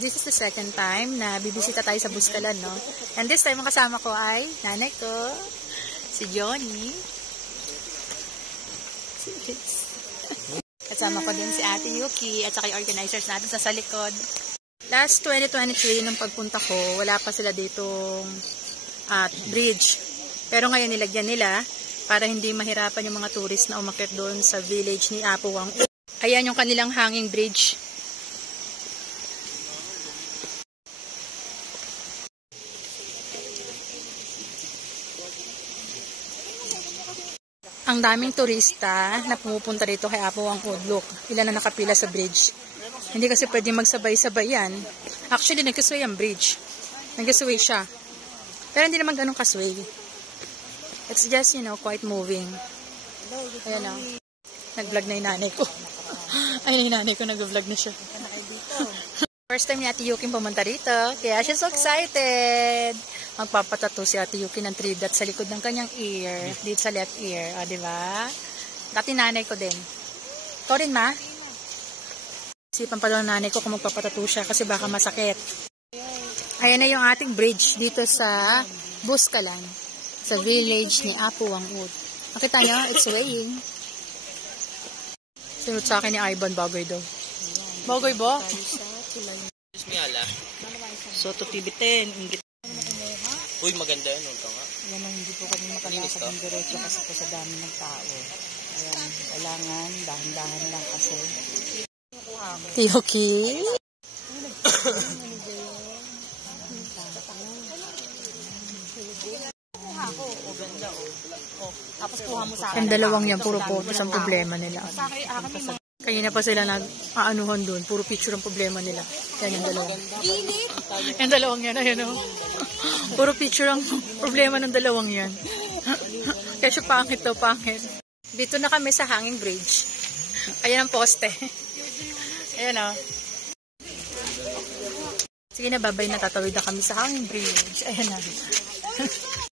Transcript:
This is the second time na bibisita tayo sa Buscalan, no? And this time, ang kasama ko ay nanay ko, si Johnny. Kasama ko din si Ate Yuki at saka yung organizers natin sa likod. Last 2023, nung pagpunta ko, wala pa sila ditong bridge. Pero ngayon nilagyan nila para hindi mahirapan yung mga tourist na umakyat doon sa village ni Apuang. Ayan yung kanilang hanging bridge. Ang daming turista na pumupunta dito kay Apuang Udlok. Ilan na nakapila sa bridge. Hindi kasi pwede magsabay-sabay yan. Actually, nag-sway ang bridge. Nag-sway siya. Pero hindi naman ganun kasway. It's just, you know, quite moving. Ayan o. Nag-vlog na yung nanay ko. Ayun yung nanay ko, nag-vlog na siya. First time ni Ate Yuki pumunta rito. Kaya she's so excited. Magpapatato si Ate Yuki ng 3 dots sa likod ng kanyang ear. Dito sa left ear. O, diba? Dati nanay ko din. Ito rin, ma? Isipan pa daw ng nanay ko kung magpapatato siya kasi baka masakit. Ayan na yung ating bridge dito sa Buscalan. Sa village ni Apuang Ud. Nakita nyo? It's swaying. Sinunod sa akin ni Ivan, bagay daw. Bagay ba? So, to TV10. Uy, maganda yun. Ayan ang hindi po kami makalakad ng diretso kasi po sa dami ng tao. Ayan, kailangan, dahan-dahan lang kasi. Yuki? Ang dalawang yan, puro photos ang problema nila. Kaya na pa sila nag-aanuhan doon. Puro picture ang problema nila. Yan yung dalawang. Yung dalawang yan, ayun o. Puro picture ang problema ng dalawang yan. Kaya siya pangit to, pangit. Dito na kami sa hanging bridge. Ayan ang poste. Ayan o. Sige na, babay na, tatawid na kami sa hanging bridge. Ayan na.